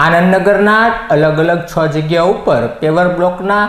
આનંદનગરના અલગ અલગ છ જગ્યા ઉપર પેવર બ્લોકના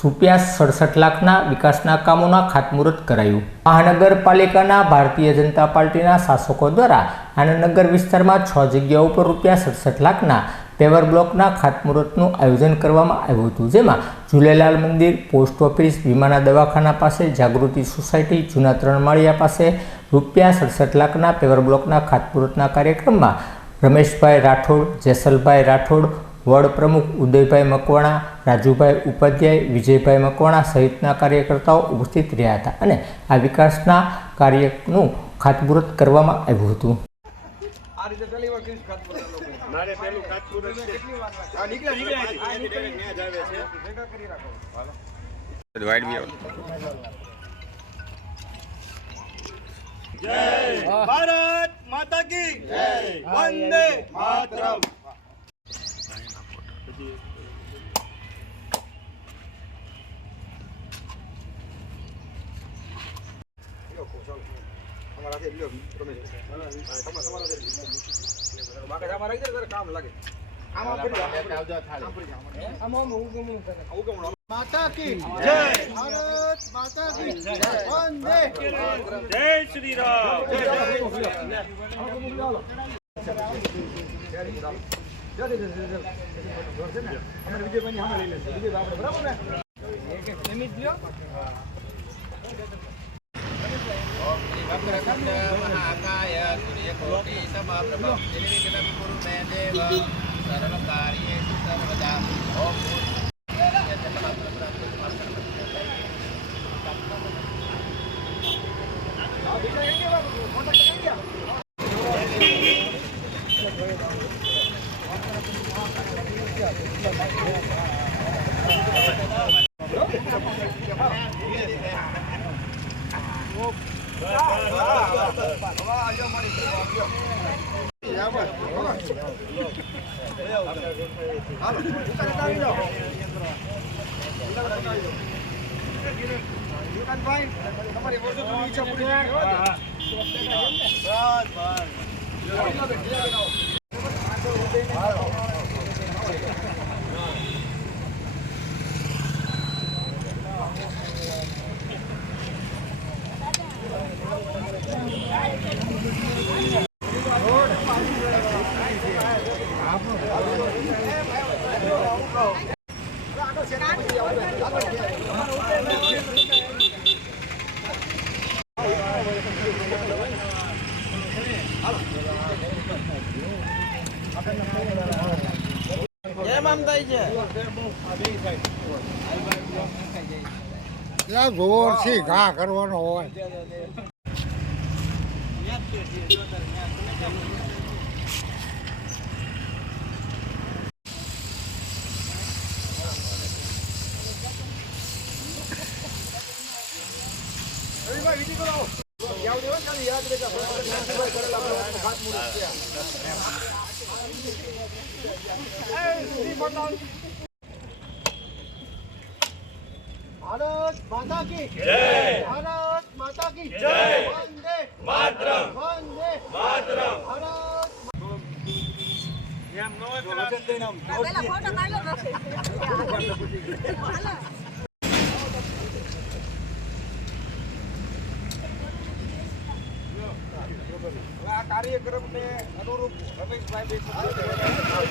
રૂપિયા સડસઠ લાખના વિકાસના કામોના ખાતમુહૂર્ત કરાયું. મહાનગરપાલિકાના ભારતીય જનતા પાર્ટીના શાસકો દ્વારા આનંદનગર વિસ્તારમાં છ જગ્યા ઉપર રૂપિયા સડસઠ લાખના પેવર બ્લોકના ખાતમુહૂર્તનું આયોજન કરવામાં આવ્યું હતું, જેમાં ઝૂલેલાલ મંદિર, પોસ્ટ ઓફિસ, વીમાના દવાખાના પાસે, જાગૃતિ સોસાયટી, જૂના ત્રણ માળિયા પાસે રૂપિયા સડસઠ લાખના પેવર બ્લોકના ખાતમુહૂર્તના કાર્યક્રમમાં રમેશભાઈ રાઠોડ જેસલભાઈ રાઠોડ વડ પ્રમુખ ઉદયભાઈ મકવાણા રાજુભાઈ ઉપાધ્યાય વિજયભાઈ મકવાણા સહિતના કાર્યકર્તાઓ ઉપસ્થિત રહ્યા હતા અને આ વિકાસના કાર્યનું ખાતમુહૂર્ત કરવામાં આવ્યું હતું. આ રીતે પહેલી વાર કરીશ ખાતમુહૂર્ત મારે પેલું ખાતમુહૂર્ત છે. આ નીકળ્યા, નીકળ્યા આ નીકળે, ન્યા આવે છે. ભેગા કરી રાખો. વાઈટ બી ભારત! માતા કી વંદે માતરમ. તમારા- તમારા કામ લાગે. માતા કી જય ભારત માતા કી વંદે જય શ્રી રામ જય જય જય જય જય જય જય. મહાકાય સૂર્યકોટિ સમાપ્રભમ નિર્વિઘ્नं કુરુ મે દેવ સર્વકાર્યેષુ સર્વદા ઓમ હા, તમારી વર્ષોથી ઈચ્છા પૂરી થઈ ગઈ હો. ત્યાં જોરથી ઘા કરવાનો હોય વિધિ કરાવો. ને. ભારત માતા કી જય ભારત માતા કી જય. વંદે માતરમ વંદે માતરમ ભારત પેલા ફોટો પાડ્યો નથી હાલો હવે આ કાર્યક્રમને અનુરૂપ રમેશભાઈ.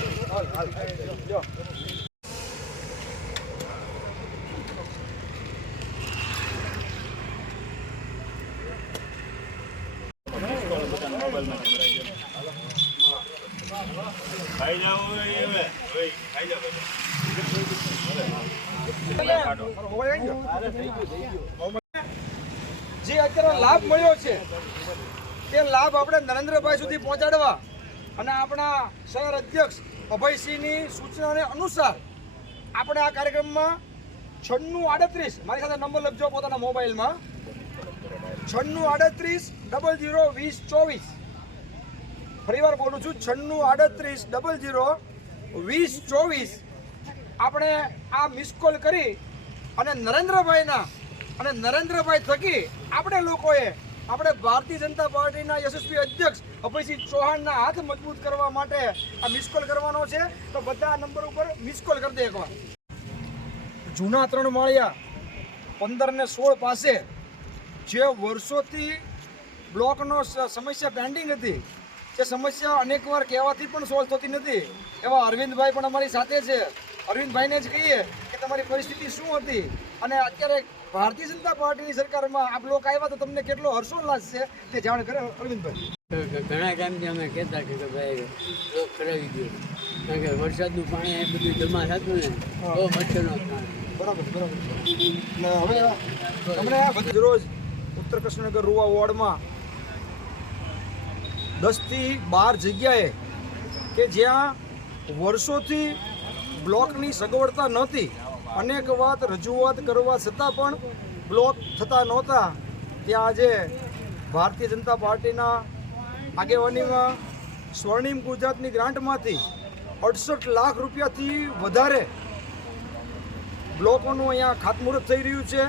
ખાઈ હવે ખાઈ? જે અત્યારે લાભ મળ્યો છે તે લાભ આપણે નરેન્દ્રભાઈ સુધી પહોંચાડવા અને આપણા શહેર અધ્યક્ષ અભયસિંહની સૂચનાને અનુસાર આપણે આ કાર્યક્રમમાં છન્નું આડત્રીસ, મારી સાથે નંબર લખજો પોતાના મોબાઈલમાં. છન્નું આડત્રીસ, ડબલ જીરો વીસ ચોવીસ. ફરીવાર બોલું છું, છન્નું આડત્રીસ, ડબલ જીરો વીસ ચોવીસ. આપણે આ મિસ કોલ કરી અને નરેન્દ્રભાઈના અને નરેન્દ્રભાઈ થકી આપણે લોકોએ આપણે ભારતીય જનતા પાર્ટીના યશસ્વી અધ્યક્ષ અભયસિંહ ચૌહાણના હાથ મજબૂત કરવા માટે આ મિસ કોલ કરવાનો છે. તો બધા નંબર ઉપર મિસ કોલ કરી દે એકવાર. જૂના ત્રણ માળિયા પંદર ને સોળ પાસે જે વર્ષોથી બ્લોકનો સમસ્યા પેન્ડિંગ હતી. જે સમસ્યા અનેકવાર કહેવાથી પણ સોલ્વ થતી નથી. એવા અરવિંદભાઈ પણ અમારી સાથે છે. અરવિંદભાઈને જ કહીએ કે તમારી પરિસ્થિતિ શું હતી? અને અત્યારે ભારતીય જનતા પાર્ટીની સરકારમાં આ બ્લોક આવ્યા તો તમને કેટલો હર્ષોલ્લાસ છે તે જાણ કરે અરવિંદભાઈ. ઘણા ગામથી અમે કહેતા કે ભાઈ રોગ કરાવી દો. કારણ કે વરસાદનું પાણી એ બધું જમા થતું ને બહુ મચ્છરનો બરાબર બરાબર હવે તમને રોજ ઉત્તર કૃષ્ણનગર રૂવા વોર્ડમાં દસથી બાર જગ્યાએ કે જ્યાં વર્ષોથી બ્લોકની સગવડતા નહોતી. અનેક વાત, રજૂઆત કરવા છતાં પણ બ્લોક થતા નહોતા. ત્યાં આજે ભારતીય જનતા પાર્ટીના આગેવાનીમાં સ્વર્ણિમ ગુજરાતની ગ્રાન્ટમાંથી અડસઠ લાખ રૂપિયાથી વધારે બ્લોકોનું અહીંયા ખાતમુહૂર્ત થઈ રહ્યું છે.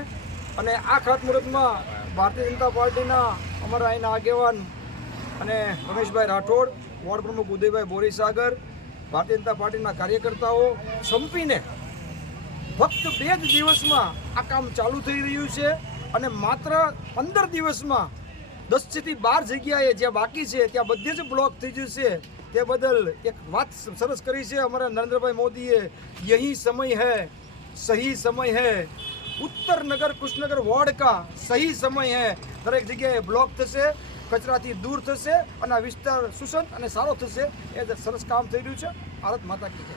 અને આ ખાતમુહૂર્તમાં ભારતીય જનતા પાર્ટીના અમારા અહીંના આગેવાન અને રમેશભાઈ રાઠોડ, વોર્ડ પ્રમુખ ઉદયભાઈ બોરીસાગર ભારતીય જનતા પાર્ટીના કાર્યકર્તાઓ સંપીને ફક્ત બે જ દિવસમાં આ કામ ચાલુ થઈ રહ્યું છે અને માત્ર પંદર દિવસમાં દસથી બાર જગ્યાએ જ્યાં બાકી છે, ત્યાં બધે જ બ્લોક થઈ જશે. તે બદલ એક વાત સરસ કરી છે અમારા નરેન્દ્રભાઈ મોદીએ, યહી સમય હૈ, સહી સમય હૈ. ઉત્તર નગર, કૃષ્ણનગર વોર્ડ કા સહી સમય હૈ. દરેક જગ્યાએ બ્લોક થશે. કચરાથી દૂર થશે અને આ વિસ્તાર સુસંત અને સારો થશે. એ સરસ કામ થઈ રહ્યું છે. ભારત માતા કી